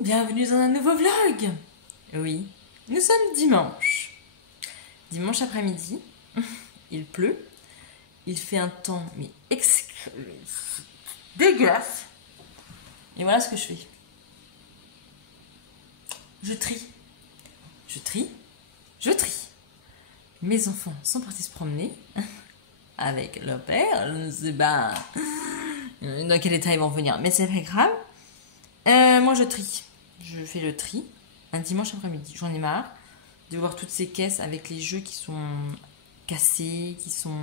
bienvenue dans un nouveau vlog. Oui, nous sommes dimanche. Dimanche après-midi, il pleut, il fait un temps mais dégueulasse. Et voilà ce que je fais. Je trie. Je trie. Je trie. Mes enfants sont partis se promener avec leur père. Je ne sais pas dans quel état ils vont venir, mais c'est pas grave. Moi je trie. Je fais le tri un dimanche après-midi. J'en ai marre de voir toutes ces caisses avec les jeux qui sont cassés, qui sont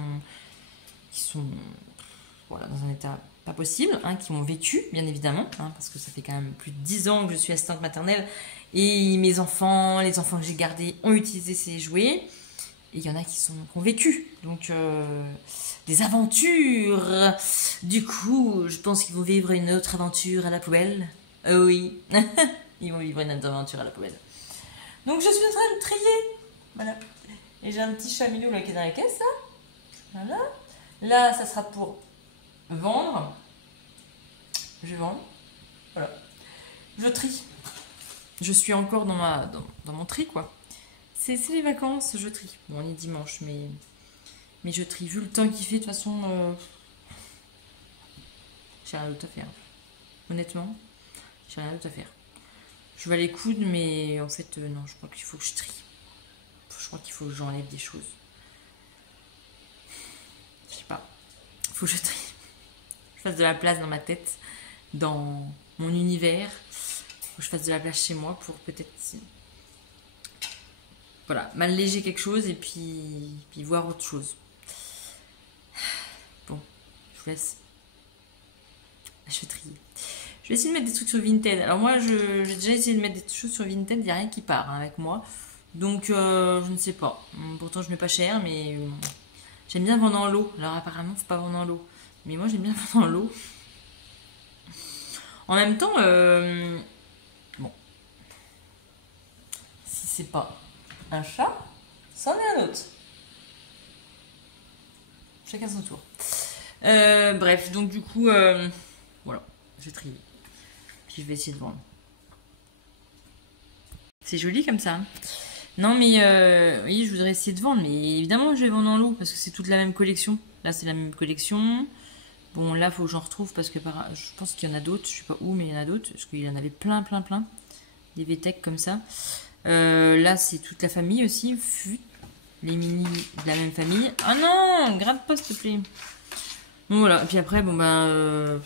voilà, dans un état pas possible, hein, qui m'ont vécu, bien évidemment, hein, parce que ça fait quand même plus de 10 ans que je suis assistante maternelle et mes enfants, les enfants que j'ai gardés ont utilisé ces jouets. Et il y en a qui ont vécu, donc des aventures. Du coup, je pense qu'ils vont vivre une autre aventure à la poubelle. Oui, ils vont vivre une autre aventure à la poubelle. Donc je suis en train de trier. Voilà. Et j'ai un petit chat minou là qui est dans la caisse, là. Voilà. Là, ça sera pour vendre. Je vais vendre. Voilà. Je trie. Je suis encore dans mon tri, quoi. C'est les vacances, je trie. Bon, on est dimanche, mais je trie. Vu le temps qu'il fait, de toute façon, j'ai rien d'autre à faire. Honnêtement, j'ai rien d'autre à faire. Je vais aller coudre, mais en fait, non, je crois qu'il faut que je trie. Je crois qu'il faut que j'enlève des choses. Je sais pas. Il faut que je trie. Je fasse de la place dans ma tête, dans mon univers. Il faut que je fasse de la place chez moi pour peut-être... Voilà, m'alléger quelque chose et puis voir autre chose. Bon, je vous laisse. Je vais trier. Je vais essayer de mettre des trucs sur Vinted. Alors moi, j'ai déjà essayé de mettre des choses sur Vinted, il n'y a rien qui part, hein, avec moi. Donc, je ne sais pas. Pourtant, je mets pas cher, mais j'aime bien vendre en lot. Alors apparemment, faut pas vendre en lot. Mais moi, j'aime bien vendre en lot. En même temps, bon. Si c'est pas un chat, c'en est un autre. Chacun son tour. Bref, donc du coup, voilà, j'ai trié. Puis je vais essayer de vendre. C'est joli comme ça. Non mais, oui, je voudrais essayer de vendre, mais évidemment je vais vendre en lot parce que c'est toute la même collection. Là, c'est la même collection. Bon, là, il faut que j'en retrouve parce que je pense qu'il y en a d'autres. Je sais pas où, mais il y en a d'autres. Parce qu'il y en avait plein. Des VTech comme ça. Là, c'est toute la famille aussi. Les mini de la même famille. Ah non, gratte pas s'il te plaît. Bon voilà, et puis après, bon ben,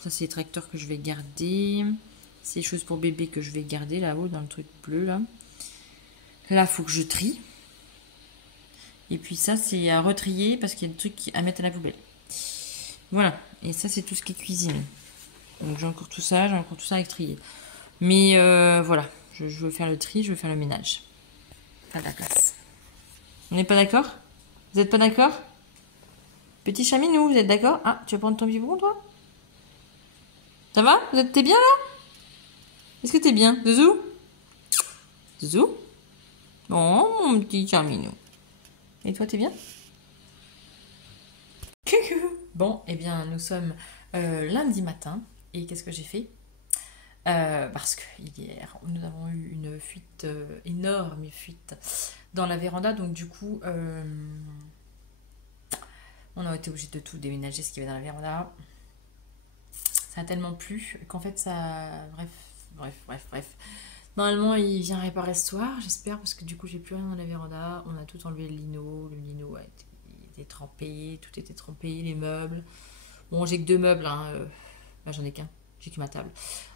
ça c'est les tracteurs que je vais garder. C'est les choses pour bébé que je vais garder là-haut dans le truc bleu là. Là, faut que je trie. Et puis ça, c'est à retrier parce qu'il y a des trucs à mettre à la poubelle. Voilà, et ça c'est tout ce qui est cuisine. Donc j'ai encore tout ça avec trier. Mais voilà, je veux faire le tri, je veux faire le ménage. Pas de la place. On n'est pas d'accord? Vous n'êtes pas d'accord? Petit chat minou, vous êtes d'accord? Ah, tu vas prendre ton biberon, toi? Ça va? T'es bien, là? Est-ce que t'es bien? Zouzou? Zouzou? Oh, mon petit chat minou. Et toi, t'es bien? Coucou! Bon, eh bien, nous sommes lundi matin. Et qu'est-ce que j'ai fait? Parce que hier, nous avons eu une fuite, énorme fuite dans la véranda. Donc, du coup... on a été obligé de tout déménager ce qu'il y avait dans la véranda. Ça a tellement plu qu'en fait ça... Bref. Normalement il vient réparer ce soir, j'espère, parce que du coup j'ai plus rien dans la véranda. On a tout enlevé le lino était trempé, tout était trempé, les meubles. Bon, j'ai que 2 meubles, hein. Bah, j'en ai qu'un, j'ai que ma table.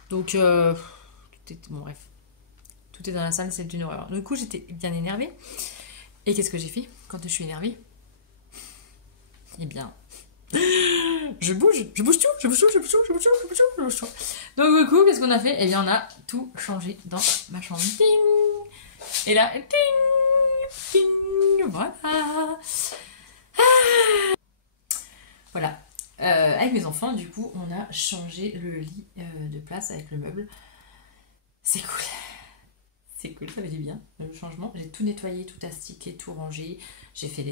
Donc, bon bref. Tout est dans la salle, c'est une horreur. Du coup j'étais bien énervée. Et qu'est-ce que j'ai fait quand je suis énervée? Eh bien, je bouge tout. Donc du coup, qu'est-ce qu'on a fait? Eh bien, on a tout changé dans ma chambre. Ding! Et là, ding! Voilà. Voilà. Avec mes enfants, du coup, on a changé le lit de place avec le meuble. C'est cool. C'est cool, ça fait du bien, le changement. J'ai tout nettoyé, tout astiqué, tout rangé. J'ai fait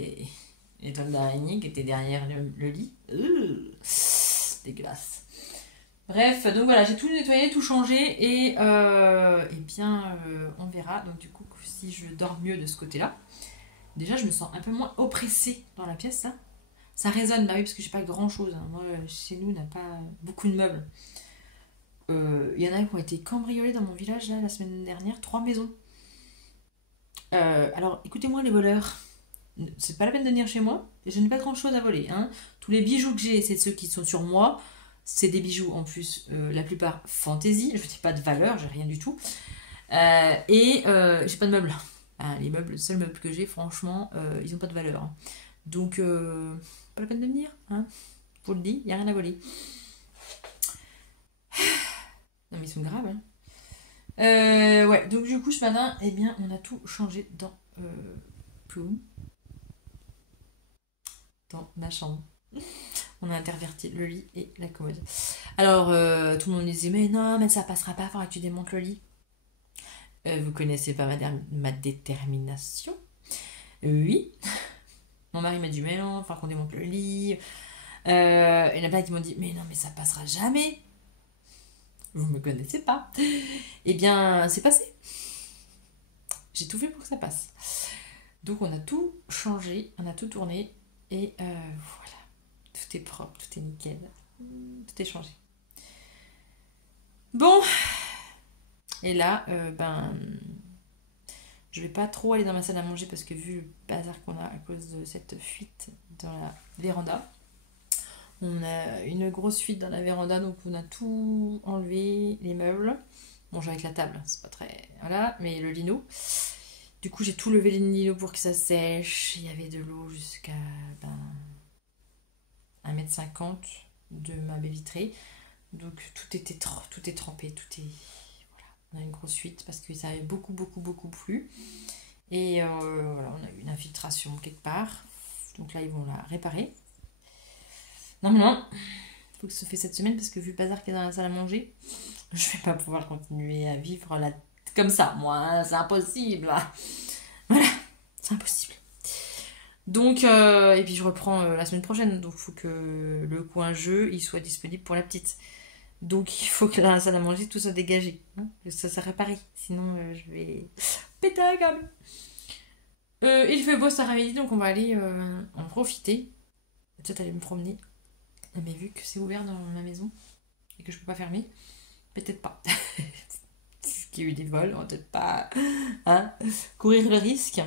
les toiles d'araignée qui étaient derrière le lit. Dégueulasse. Bref, donc voilà, j'ai tout nettoyé, tout changé et bien on verra. Donc du coup, si je dors mieux de ce côté-là, déjà je me sens un peu moins oppressée dans la pièce, ça. Ça résonne, bah oui, parce que j'ai pas grand-chose, hein. Moi, chez nous, on n'a pas beaucoup de meubles. Il y en a qui ont été cambriolés dans mon village là, la semaine dernière, 3 maisons. Alors écoutez-moi les voleurs, c'est pas la peine de venir chez moi, je n'ai pas grand-chose à voler, hein. Tous les bijoux que j'ai, c'est ceux qui sont sur moi. C'est des bijoux en plus, la plupart fantaisie, je dis pas de valeur, j'ai rien du tout. J'ai pas de meubles. Ah, les meubles, le seul meuble que j'ai, franchement, ils ont pas de valeur, hein. Donc, pas la peine de venir, hein. Je vous le dis, il n'y a rien à voler. Non mais ils sont graves, hein. Ouais, donc du coup ce matin, eh bien, on a tout changé Ploum, dans ma chambre. On a interverti le lit et la commode. Alors, tout le monde me disait, mais non, mais ça passera pas, faudra que tu démontes le lit. Vous connaissez pas ma détermination? Oui. Mon mari m'a dit, mais non, enfin qu'on démonte le lit. Et la blague, ils m'ont dit, mais non, mais ça passera jamais. Vous me connaissez pas. Eh bien, c'est passé. J'ai tout fait pour que ça passe. Donc, on a tout changé, on a tout tourné. Et voilà. Tout est propre, tout est nickel. Tout est changé. Bon. Et là, je vais pas trop aller dans ma salle à manger parce que vu le bazar qu'on a à cause de cette fuite dans la véranda, on a une grosse fuite dans la véranda, donc on a tout enlevé, les meubles. Bon, j'ai avec la table, c'est pas très. Voilà, mais le lino. Du coup, j'ai tout levé le lino pour que ça sèche. Il y avait de l'eau jusqu'à 1,50 m de ma baie vitrée. Donc tout est trempé, tout est. Voilà, on a une grosse fuite parce que ça avait beaucoup, beaucoup, beaucoup plu. Et voilà, on a eu une infiltration quelque part. Donc là, ils vont la réparer. Non, mais non, il faut que ça se fait cette semaine parce que vu le bazar qu'il y a dans la salle à manger, je vais pas pouvoir continuer à vivre là comme ça, moi, hein, c'est impossible. Voilà, c'est impossible. Donc, et puis je reprends la semaine prochaine, donc il faut que le coin jeu il soit disponible pour la petite. Donc il faut que la salle à manger tout soit dégagé, hein, que ça soit réparé, sinon je vais péter la gamme. Il fait beau cet après-midi, donc on va aller en profiter. Peut-être aller me promener. Mais vu que c'est ouvert dans ma maison et que je peux pas fermer, peut-être pas. Qu'il y a eu des vols, on va peut-être pas hein, courir le risque.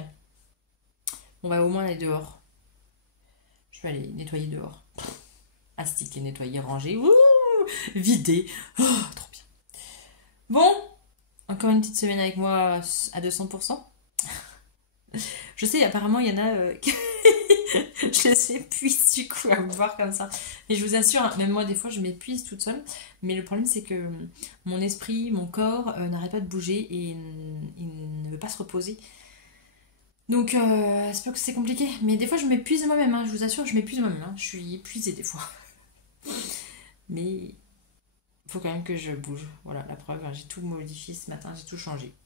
On va au moins aller dehors. Je vais aller nettoyer dehors. Astiquer, nettoyer, ranger. Ouh, vider. Oh, trop bien. Bon, encore une petite semaine avec moi à 200%. Je sais, apparemment, il y en a je les épuise du coup à me voir comme ça. Mais je vous assure, hein, même moi, des fois, je m'épuise toute seule. Mais le problème, c'est que mon esprit, mon corps n'arrête pas de bouger et il ne veut pas se reposer. Donc, c'est pas que c'est compliqué. Mais des fois, je m'épuise moi-même. Hein, je vous assure, je m'épuise moi-même. Hein, je suis épuisée des fois. Mais il faut quand même que je bouge. Voilà, la preuve, hein, j'ai tout modifié ce matin, j'ai tout changé.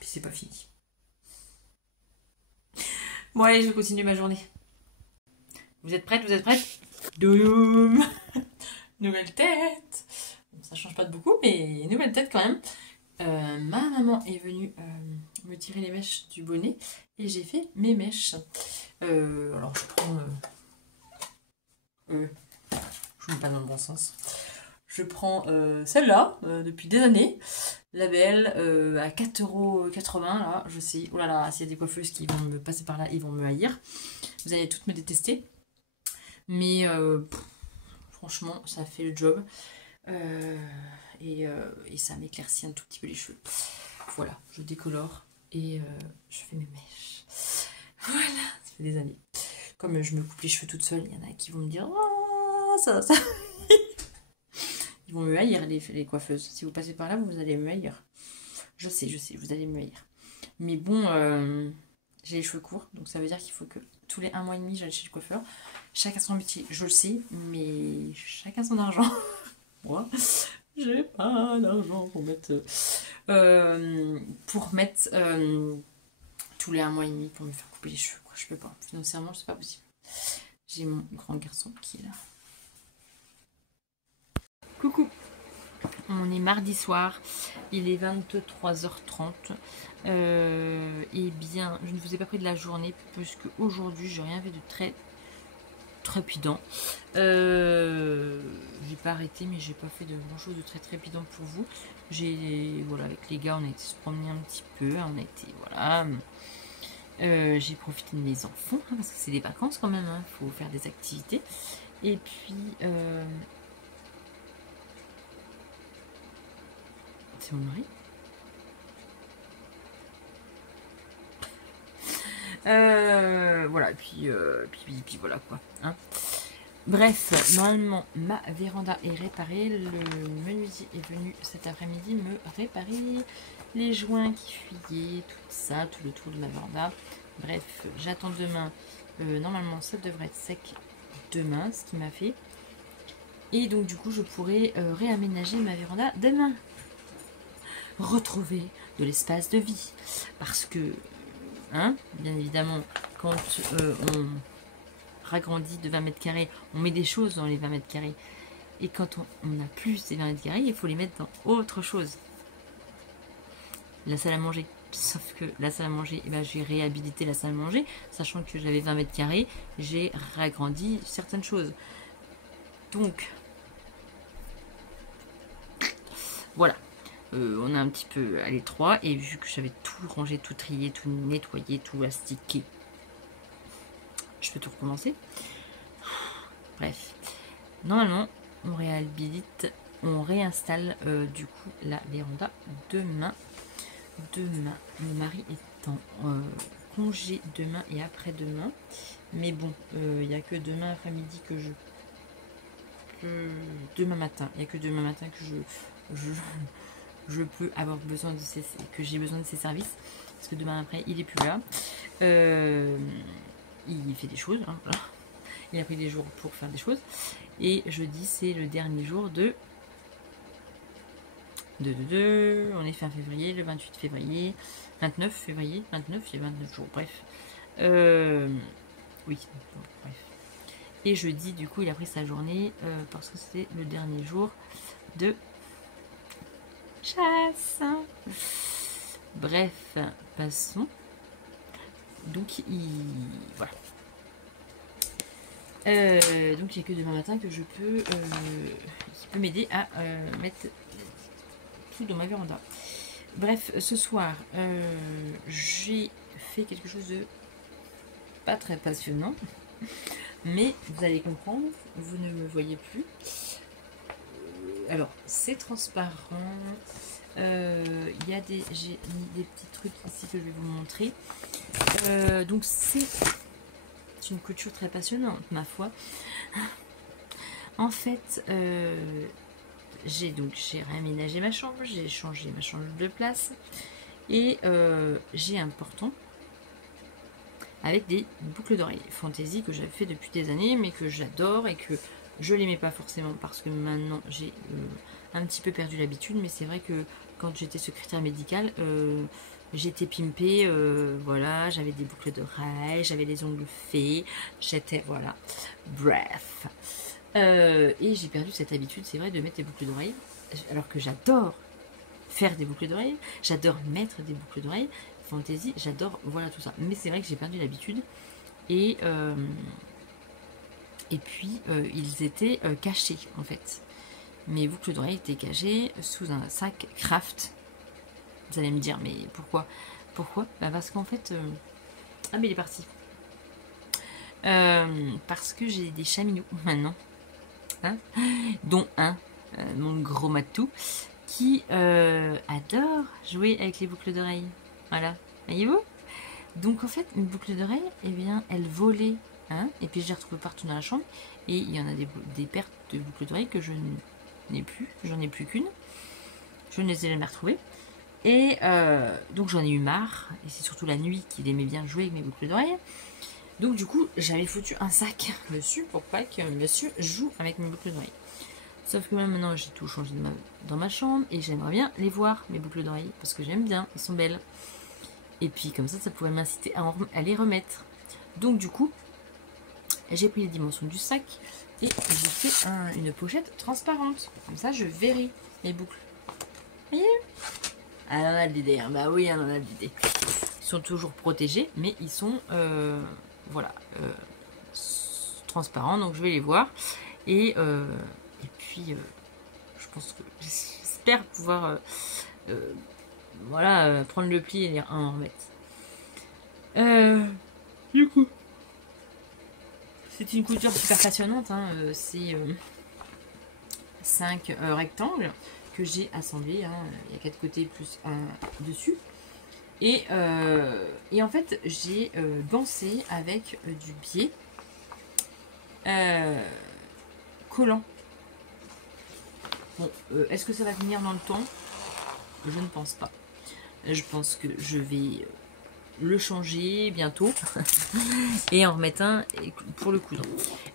Puis c'est pas fini. Bon, allez, je continue ma journée. Vous êtes prêtes? Vous êtes prêtes? Doum. Nouvelle tête. Bon, ça change pas de beaucoup, mais nouvelle tête quand même. Ma maman est venue me tirer les mèches du bonnet et j'ai fait mes mèches. Alors je prends... je ne vais pas dans le bon sens. Je prends celle-là depuis des années. La belle à 4,80 € là, je sais. Oh là là, s'il y a des coiffeuses qui vont me passer par là, ils vont me haïr. Vous allez toutes me détester. Mais franchement, ça fait le job. Et ça m'éclaircit un tout petit peu les cheveux. Voilà, je décolore et je fais mes mèches. Voilà, ça fait des années. Comme je me coupe les cheveux toute seule, il y en a qui vont me dire oh, ça. Ils vont me haïr les coiffeuses. Si vous passez par là, vous allez me haïr. Je sais, vous allez me haïr. Mais bon, j'ai les cheveux courts, donc ça veut dire qu'il faut que tous les 1 mois et demi, j'aille chez le coiffeur. Chacun son métier, je le sais, mais chacun son argent. Moi, j'ai pas d'argent pour mettre tous les 1 mois et demi pour me faire couper les cheveux. Quoi. Je peux pas. Financièrement, c'est pas possible. J'ai mon grand garçon qui est là. Coucou. On est mardi soir, il est 23h30. Eh bien, je ne vous ai pas pris de la journée puisque aujourd'hui, j'ai rien fait de très trépidant. J'ai pas arrêté, mais j'ai pas fait de grand chose de très trépidant pour vous. Voilà, avec les gars, on a été se promener un petit peu, on a été, voilà. J'ai profité de mes enfants, hein, parce que c'est des vacances quand même, hein, faut faire des activités. Et puis, c'est mon mari. Voilà, puis voilà quoi. Hein. Bref, normalement, ma véranda est réparée. Le menuisier est venu cet après-midi me réparer les joints qui fuyaient, tout ça, tout le tour de ma véranda. Bref, j'attends demain. Normalement, ça devrait être sec demain, ce qui m'a fait. Et donc, du coup, je pourrai réaménager ma véranda demain. Retrouver de l'espace de vie. Parce que, hein, bien évidemment, quand on agrandit de 20 mètres carrés, on met des choses dans les 20 mètres carrés. Et quand on a plus des 20 mètres carrés, il faut les mettre dans autre chose. La salle à manger. Sauf que la salle à manger, eh ben, j'ai réhabilité la salle à manger, sachant que j'avais 20 mètres carrés, j'ai réagrandi certaines choses. Donc, voilà. On a un petit peu à l'étroit, et vu que j'avais tout rangé, tout trié, tout nettoyé, tout astiqué, je peux tout recommencer. Bref, normalement, on réhabilite, on réinstalle du coup la véranda demain. Mon mari est en congé demain et après-demain. Mais bon, il n'y a que demain après-midi que demain matin, il n'y a que demain matin que je peux avoir besoin de j'ai besoin de ses services. Parce que demain après, il est plus là. Il fait des choses. Hein. Il a pris des jours pour faire des choses. Et jeudi, c'est le dernier jour on est fin février, le 28 février, 29 février, 29, il y a 29 jours, bref. Oui, bref. Et jeudi, du coup, il a pris sa journée parce que c'était le dernier jour de chasse. Bref, passons. Donc, voilà. Donc, il n'y a que demain matin que je peux, qui peut m'aider à mettre dans ma véranda. Bref, ce soir, j'ai fait quelque chose de pas très passionnant, mais vous allez comprendre, vous ne me voyez plus. Alors, c'est transparent. Il y a j'ai mis des petits trucs ici que je vais vous montrer. Donc, c'est une couture très passionnante, ma foi. En fait, j'ai réaménagé ma chambre, j'ai changé ma chambre de place et j'ai un portant avec des boucles d'oreilles fantaisie que j'avais fait depuis des années mais que j'adore et que je l'aimais pas forcément parce que maintenant j'ai un petit peu perdu l'habitude, mais c'est vrai que quand j'étais secrétaire médicale, j'étais pimpée, voilà, j'avais des boucles d'oreilles, j'avais les ongles faits, j'étais, voilà, bref. Et j'ai perdu cette habitude, c'est vrai, de mettre des boucles d'oreilles, alors que j'adore faire des boucles d'oreilles, j'adore mettre des boucles d'oreilles, fantaisie, j'adore, voilà tout ça. Mais c'est vrai que j'ai perdu l'habitude et puis ils étaient cachés en fait. Mes boucles d'oreilles étaient cachées sous un sac craft. Vous allez me dire, mais pourquoi? Pourquoi? Bah parce qu'en fait, ah mais il est parti. Parce que j'ai des chaminous maintenant. Hein, dont un, mon gros matou, qui adore jouer avec les boucles d'oreilles. Voilà, voyez-vous? Donc en fait, une boucle d'oreille, eh bien, elle volait. Hein, et puis je l'ai retrouvée partout dans la chambre. Et il y en a des pertes de boucles d'oreilles que je n'ai plus. J'en ai plus qu'une. Je ne les ai jamais retrouvées. Et donc j'en ai eu marre. Et c'est surtout la nuit qu'il aimait bien jouer avec mes boucles d'oreilles. Donc du coup, j'avais foutu un sac dessus pour pas que monsieur joue avec mes boucles d'oreilles. Sauf que maintenant, j'ai tout changé dans ma chambre et j'aimerais bien les voir, mes boucles d'oreilles, parce que j'aime bien, elles sont belles. Et puis comme ça pourrait m'inciter à les remettre. Donc du coup, J'ai pris les dimensions du sac et j'ai fait une pochette transparente. Comme ça, je verrai mes boucles. Voyez, elle en a de l'idée, hein. Bah oui, elle en a de l'idée. Ils sont toujours protégés, mais ils sont voilà, transparents, donc je vais les voir. Et puis, je pense que j'espère pouvoir voilà, prendre le pli et les en remettre. Du coup, c'est une couture super passionnante, hein. C'est 5 rectangles que j'ai assemblés, hein. Il y a 4 côtés plus un dessus. Et en fait, j'ai gancé avec du biais collant. Bon, est-ce que ça va tenir dans le temps? Je ne pense pas. Je pense que je vais le changer bientôt et en remettre un pour le coudre.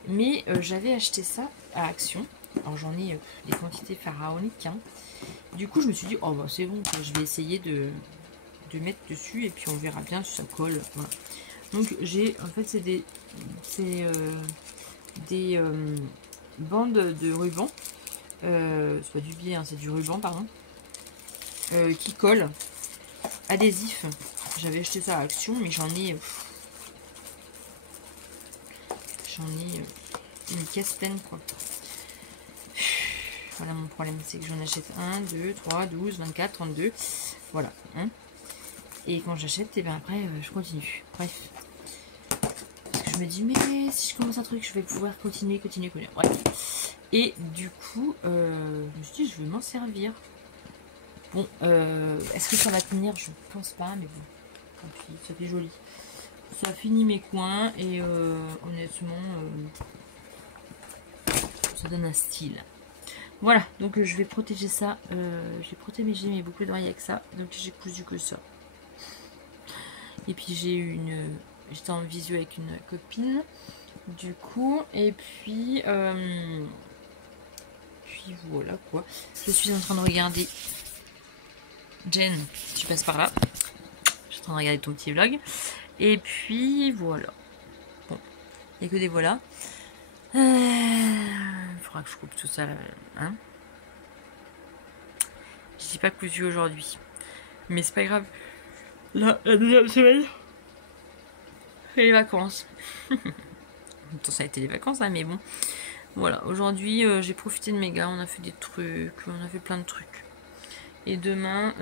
Mais j'avais acheté ça à Action. Alors j'en ai des quantités pharaoniques, hein. Du coup, je me suis dit, oh bah c'est bon, je vais essayer de mettre dessus et puis on verra bien si ça colle. Voilà. Donc j'ai, en fait, c'est des bandes de ruban, c'est pas du biais, hein, c'est du ruban, pardon, qui collent, adhésif. J'avais acheté ça à Action, mais j'en ai une caisse pleine, quoi. Voilà, mon problème, c'est que j'en achète 1, 2, 3, 12, 24, 32. Voilà. Hein. Et quand j'achète, et bien après, je continue. Bref. Parce que je me dis, mais si je commence un truc, je vais pouvoir continuer. Bref. Et du coup, je me suis dit, je vais m'en servir. Bon, est-ce que ça va tenir? Je pense pas, mais bon. Ça fait joli. Ça finit mes coins et honnêtement, ça donne un style. Voilà, donc je vais protéger ça. J'ai protégé mes boucles d'oreilles avec ça. Donc j'ai cousu que ça. Et puis j'étais en visio avec une copine. Du coup, et puis voilà quoi. Je suis en train de regarder. Jen, tu passes par là. Je suis en train de regarder ton petit vlog. Et puis voilà. Bon, il n'y a que des voilà. Il faudra que je coupe tout ça là, hein. Je n'ai pas cousu aujourd'hui, mais c'est pas grave. Là, la deuxième semaine, c'est les vacances. Ça a été les vacances, hein, mais bon. Voilà, aujourd'hui, j'ai profité de mes gars, on a fait des trucs, on a fait plein de trucs. Et demain,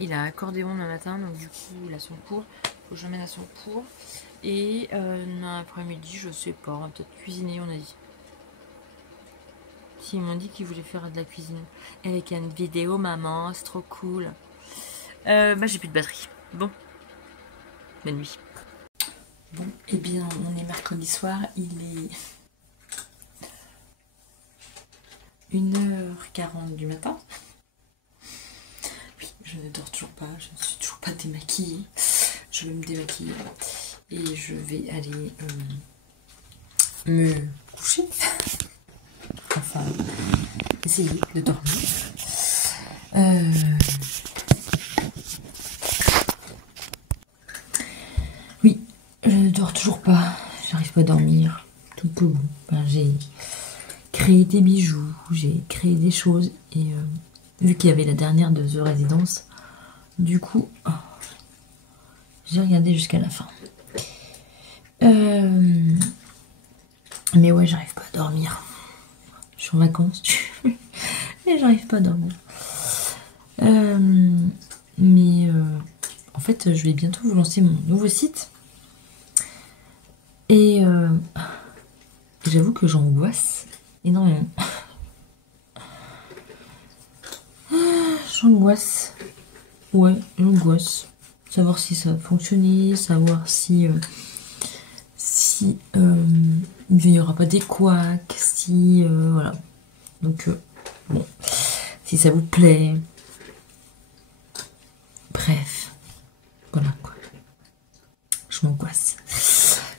il a accordéon demain matin, donc du coup, il a son cours. Faut que je l'emmène à son cours. Et l'après-midi, je sais pas, on va peut-être cuisiner, on a dit. Si, ils m'ont dit qu'ils voulaient faire de la cuisine. Avec une vidéo, maman, c'est trop cool. Bah, j'ai plus de batterie. Bon, bonne nuit. Bon, et bien, on est mercredi soir, il est 1h40 du matin. Oui, je ne dors toujours pas, je ne suis toujours pas démaquillée. Je vais me démaquiller et je vais aller me coucher. Enfin, essayer de dormir. Oui, je ne dors toujours pas. J'arrive pas à dormir. Donc bon, ben, j'ai créé des bijoux, j'ai créé des choses et vu qu'il y avait la dernière de The Residence, du coup, j'ai regardé jusqu'à la fin. Mais ouais, j'arrive pas à dormir. Je suis en vacances, mais j'arrive pas à dormir. En fait, je vais bientôt vous lancer mon nouveau site. Et j'avoue que j'angoisse énormément. J'angoisse. Ouais, j'angoisse. Savoir si ça va fonctionner, savoir si il n'y aura pas des couacs, si voilà. Donc bon, si ça vous plaît. Bref, voilà quoi. Je m'angoisse,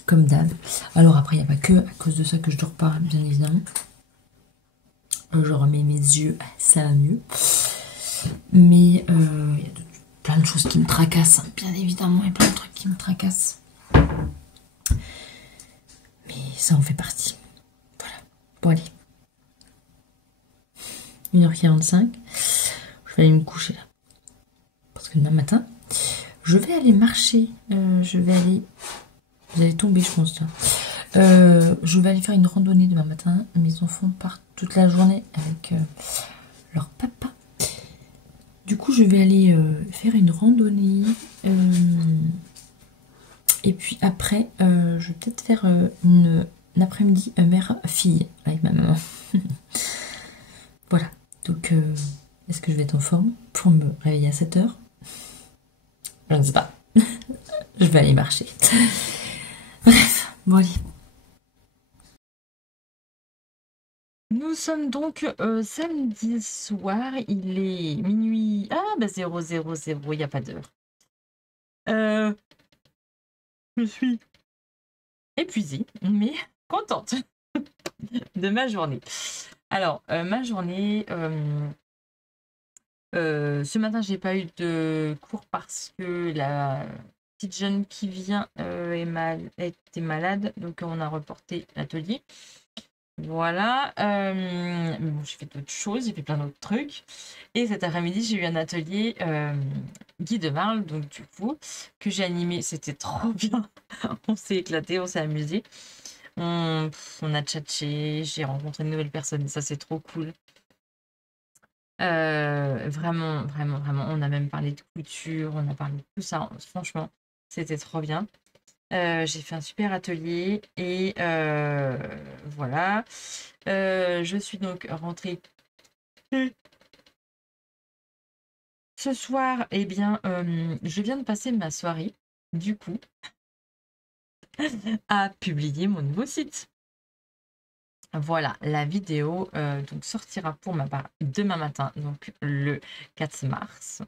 comme d'hab. Alors après, il n'y a pas que à cause de ça que je dors pas, bien évidemment. Je remets mes yeux, ça va mieux. Mais il y a plein de choses qui me tracassent, hein. Bien évidemment, il y a plein de trucs qui me tracassent. Mais ça en fait partie. Voilà. Bon, allez. 1h45. Je vais aller me coucher là. Parce que demain matin, je vais aller marcher. Je vais aller... Vous allez tomber, je pense. Je vais aller faire une randonnée demain matin. Mes enfants partent toute la journée avec leur papa. Du coup, je vais aller faire une randonnée. Et puis après, je vais peut-être faire une après-midi mère-fille avec ma maman. Voilà. Donc, est-ce que je vais être en forme pour me réveiller à 7h? Je ne sais pas. Je vais aller marcher. Bref, bon allez. Nous sommes donc samedi soir, il est minuit... Ah bah 000, il n'y a pas d'heure. Je suis épuisée, mais contente de ma journée. Alors, ma journée... ce matin, j'ai pas eu de cours parce que la petite jeune qui vient était malade, donc on a reporté l'atelier. Voilà. Mais bon, j'ai fait d'autres choses, j'ai fait plein d'autres trucs. Et cet après-midi, j'ai eu un atelier Guy de Marle, donc du coup, que j'ai animé. C'était trop bien. On s'est éclaté, on s'est amusé. On a tchatché, j'ai rencontré de nouvelles personnes, ça c'est trop cool. Vraiment, vraiment, vraiment. On a même parlé de couture, on a parlé de tout ça. Franchement, c'était trop bien. J'ai fait un super atelier et voilà. Je suis donc rentrée ce soir. Eh bien, je viens de passer ma soirée, du coup, à publier mon nouveau site. Voilà, la vidéo donc sortira pour ma part demain matin, donc le 4 mars.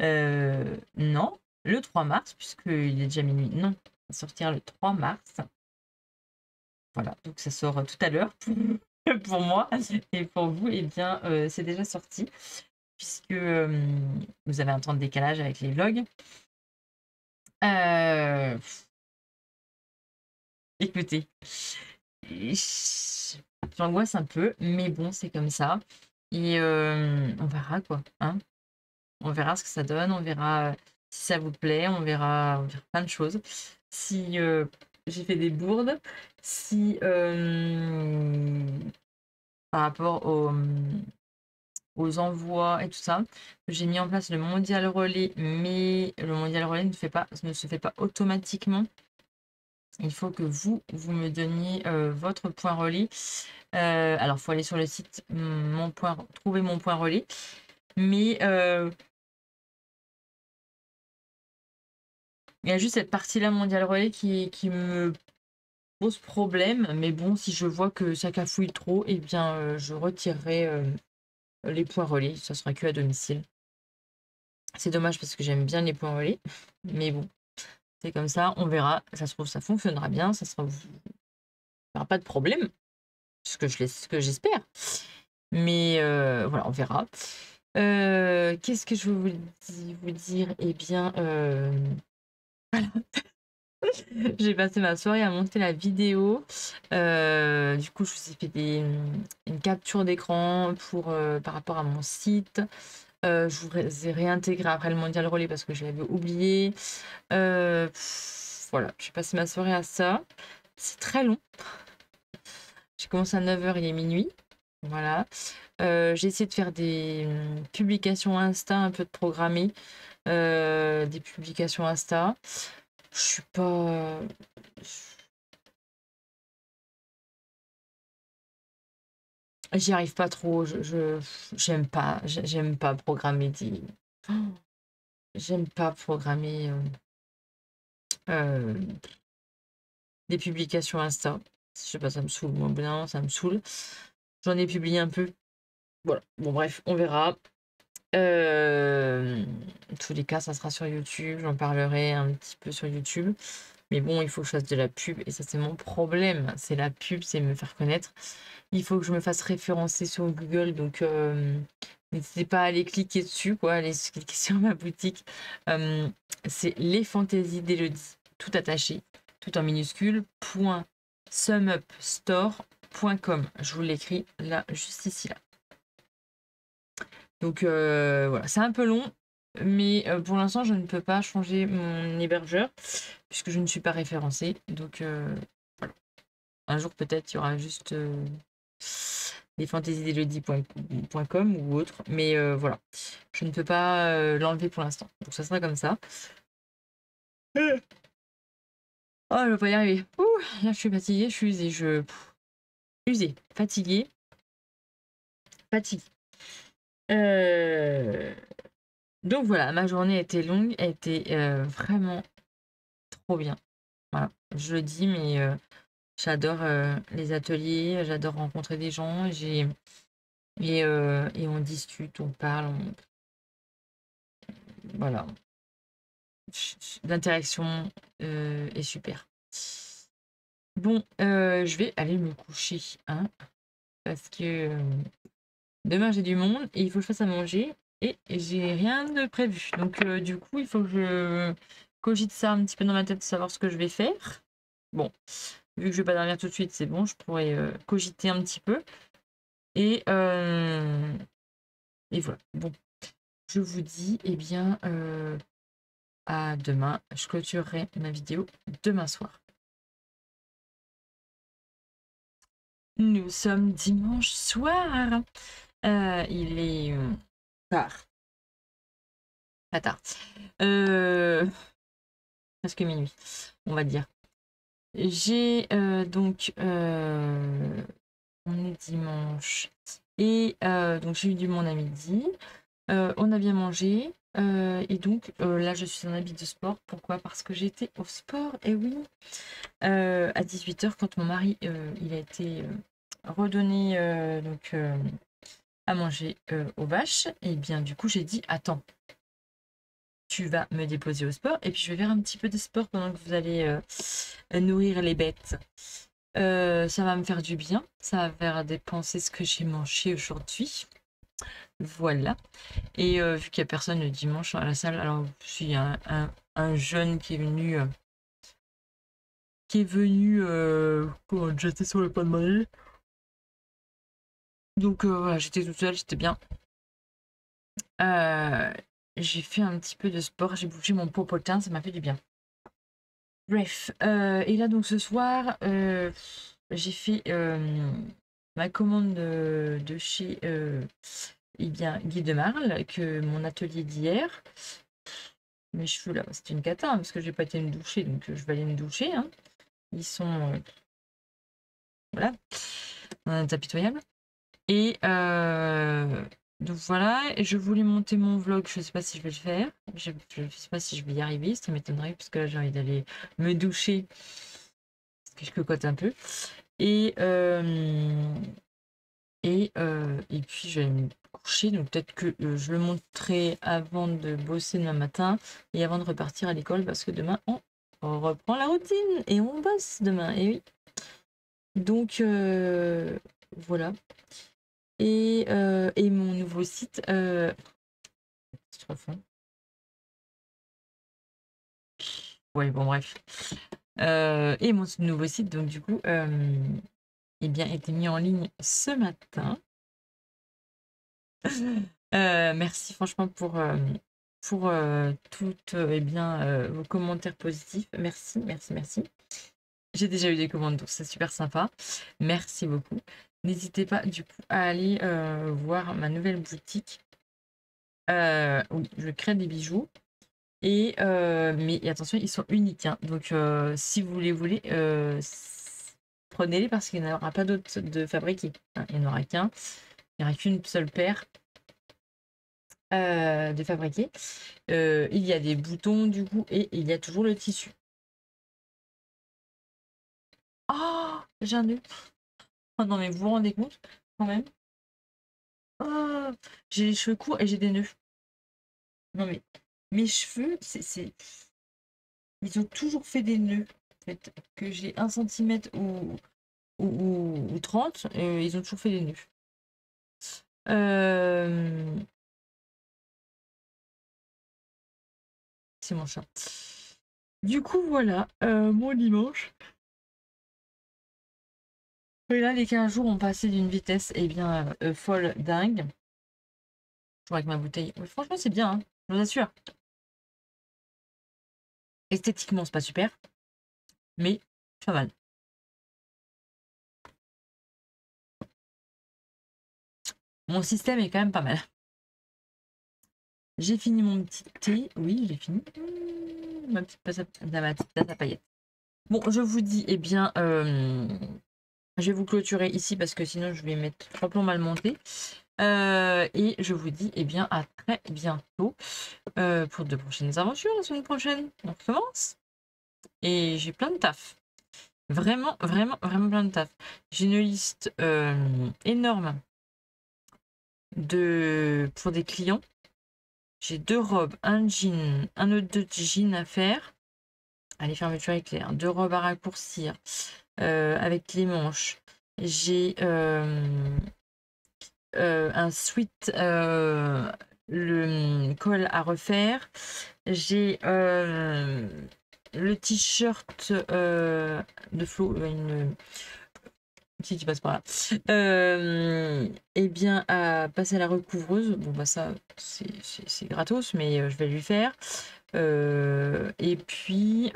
Non, le 3 mars, puisqu'il est déjà minuit. Non, ça sortira le 3 mars. Voilà, donc ça sort tout à l'heure pour moi. Et pour vous, eh bien, c'est déjà sorti, puisque vous avez un temps de décalage avec les vlogs. Écoutez, j'angoisse un peu, mais bon, c'est comme ça. Et on verra quoi, hein. On verra ce que ça donne, on verra si ça vous plaît, on verra plein de choses. Si j'ai fait des bourdes, si par rapport aux envois et tout ça, j'ai mis en place le mondial relais, mais le mondial relais ne se fait pas automatiquement. Il faut que vous me donniez votre point relais. Alors, il faut aller sur le site trouver mon point relais. Mais il y a juste cette partie-là, mondial relais, qui me pose problème. Mais bon, si je vois que ça cafouille trop, eh bien, je retirerai les points relais. Ça sera que à domicile. C'est dommage parce que j'aime bien les points relais. Mais bon, c'est comme ça, on verra. Ça se trouve, ça fonctionnera bien. Ça sera... Il n'y aura pas de problème. Ce que j'espère. Mais voilà, on verra. Qu'est-ce que je veux vous dire? Eh bien, j'ai passé ma soirée à monter la vidéo. Du coup, je vous ai fait une capture d'écran par rapport à mon site. Je vous ai réintégré après le Mondial Relais parce que je l'avais oublié. Voilà, j'ai passé ma soirée à ça. C'est très long. J'ai commencé à 9h, il est minuit. Voilà. J'ai essayé de faire des publications Insta, un peu de programmer. Des publications Insta. Je suis pas... J'y arrive pas trop. J'aime pas programmer des... J'aime pas programmer des publications Insta. Je sais pas, ça me saoule. Moi, bien, ça me saoule. J'en ai publié un peu. Voilà. Bon, bref, on verra. En tous les cas, ça sera sur YouTube. J'en parlerai un petit peu sur YouTube. Mais bon, il faut que je fasse de la pub. Et ça, c'est mon problème. C'est la pub, c'est me faire connaître. Il faut que je me fasse référencer sur Google. Donc, n'hésitez pas à aller cliquer dessus, quoi. Allez cliquer sur ma boutique. C'est Les Fantaisies d'Élodie. Tout attaché. tout en minuscule, .sumupstore.com. Je vous l'écris là, juste ici, là. Donc voilà, c'est un peu long, mais pour l'instant, je ne peux pas changer mon hébergeur puisque je ne suis pas référencée. Donc voilà. Un jour, peut-être, il y aura juste lesfantaisiesdelodie.com ou autre, mais voilà. Je ne peux pas l'enlever pour l'instant. Donc ça sera comme ça. Oh, je vais pas y arriver. Ouh, là, je suis fatiguée, je suis usée. Usée, fatiguée, fatiguée. Donc voilà, ma journée a été longue, a été vraiment trop bien. Voilà, je le dis, mais j'adore les ateliers, j'adore rencontrer des gens, et on discute, on parle, voilà. L'interaction est super. Bon, je vais aller me coucher, hein, parce que demain j'ai du monde et il faut que je fasse à manger et j'ai rien de prévu. Donc du coup, il faut que je cogite ça un petit peu dans ma tête, savoir ce que je vais faire. Bon, vu que je vais pas dormir tout de suite, c'est bon, je pourrais cogiter un petit peu. Et voilà. Bon, je vous dis, eh bien, à demain. Je clôturerai ma vidéo demain soir. Nous sommes dimanche soir. Il est tard. Pas tard. Presque minuit, on va dire. J'ai donc... on est dimanche. Et donc j'ai eu du monde à midi. On a bien mangé. Et donc là, je suis en habit de sport. Pourquoi? Parce que j'étais au sport. Et oui. À 18h, quand mon mari il a été redonné donc, à manger aux vaches, et bien du coup, j'ai dit, attends, tu vas me déposer au sport et puis je vais faire un petit peu de sport pendant que vous allez nourrir les bêtes. Ça va me faire du bien, ça va faire dépenser ce que j'ai mangé aujourd'hui. Voilà. Et vu qu'il n'y a personne le dimanche à la salle, alors il y a un jeune qui est venu quand j'étais sur le pas de manger. Donc voilà, j'étais toute seule, j'étais bien. J'ai fait un petit peu de sport, j'ai bougé mon popotin, ça m'a fait du bien. Bref, et là donc ce soir, j'ai fait ma commande de chez eh bien, Guy de Marle, que mon atelier d'hier. Mes cheveux là, c'est une cata, hein, parce que j'ai pas été me doucher, donc je vais aller me doucher. Hein. Ils sont voilà, impitoyables. Et donc voilà, je voulais monter mon vlog, je sais pas si je vais le faire. Je sais pas si je vais y arriver, ça m'étonnerait, parce que là j'ai envie d'aller me doucher. Parce que je cocotte un peu. Et puis je vais me coucher, donc peut-être que je le montrerai avant de bosser demain matin et avant de repartir à l'école, parce que demain on reprend la routine et on bosse demain, et oui. Donc voilà. Et mon nouveau site. Ouais, bon, bref. Et mon nouveau site, donc du coup, eh bien, été mis en ligne ce matin. Merci franchement pour toutes eh bien, vos commentaires positifs. Merci, merci, merci. J'ai déjà eu des commandes, donc c'est super sympa. Merci beaucoup. N'hésitez pas du coup à aller voir ma nouvelle boutique. Oui, je crée des bijoux. Et mais attention, ils sont uniques. Hein. Donc si vous les voulez, prenez-les parce qu'il n'y en aura pas d'autres de fabriqués. Hein. Il n'y en aura qu'un. Il n'y aura qu'une seule paire de fabriqués. Il y a des boutons du coup et il y a toujours le tissu. Oh, j'ai un nœud. Oh non mais vous vous rendez compte quand même. Oh, j'ai les cheveux courts et j'ai des nœuds. Non mais mes cheveux, ils ont toujours fait des nœuds. En fait, que j'ai 1 centimètre ou 30, ils ont toujours fait des nœuds. C'est mon chat. Du coup, voilà, mon dimanche. Et là, les 15 jours ont passé d'une vitesse, eh bien, folle, dingue. Toujours avec ma bouteille. Mais franchement, c'est bien, hein, je vous assure. Esthétiquement, c'est pas super, mais pas mal. Mon système est quand même pas mal. J'ai fini mon petit thé. Oui, j'ai fini. Ma petite tasse à paillettes. Bon, je vous dis, eh bien, je vais vous clôturer ici parce que sinon je vais mettre 3 plombs mal montés. Et je vous dis, eh bien, à très bientôt pour de prochaines aventures la semaine prochaine. On recommence. Et j'ai plein de taf. Vraiment, vraiment, vraiment plein de taf. J'ai une liste énorme pour des clients. J'ai 2 robes, un jean, un autre de jean à faire. Allez, fermeture éclair. 2 robes à raccourcir avec les manches. J'ai un sweat, le col à refaire. J'ai le t-shirt de Flo, qui passe par là. Eh bien, à passer à la recouvreuse. Bon, bah ça, c'est gratos, mais je vais lui faire. Et puis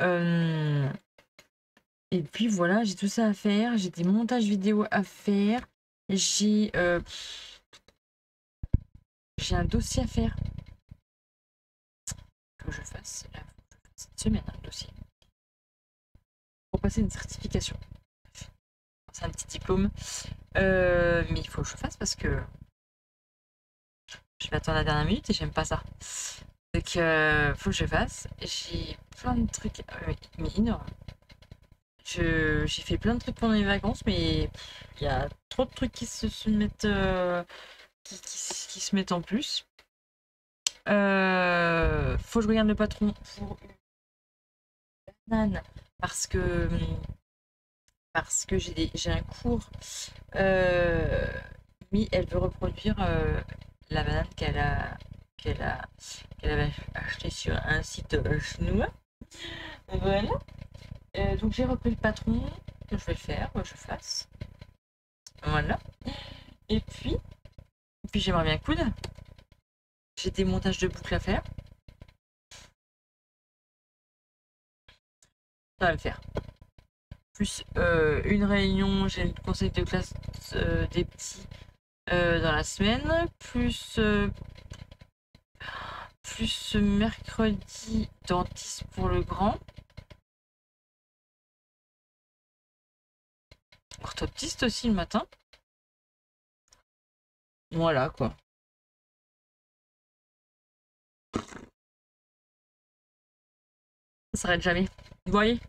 voilà, j'ai tout ça à faire. J'ai des montages vidéo à faire. J'ai un dossier à faire. Que je fasse cette semaine, un dossier. Pour passer une certification. C'est un petit diplôme. Mais il faut que je fasse parce que je m'attends à la dernière minute et j'aime pas ça. Donc, faut que je fasse. J'ai plein de trucs, mais énorme. J'ai fait plein de trucs pendant les vacances, mais il y a trop de trucs qui se mettent, qui se mettent en plus. Faut que je regarde le patron pour une banane parce que j'ai un cours, mais elle veut reproduire la banane qu'elle a qu'elle avait acheté sur un site chinois. Voilà. Donc j'ai repris le patron, que je vais le faire, que je fasse. Voilà. Et puis j'aimerais bien coudre. J'ai des montages de boucles à faire. Ça va le faire. Plus une réunion, j'ai le conseil de classe des petits dans la semaine. Plus mercredi, dentiste pour le grand. Orthoptiste aussi le matin. Voilà quoi. Ça s'arrête jamais. Vous voyez?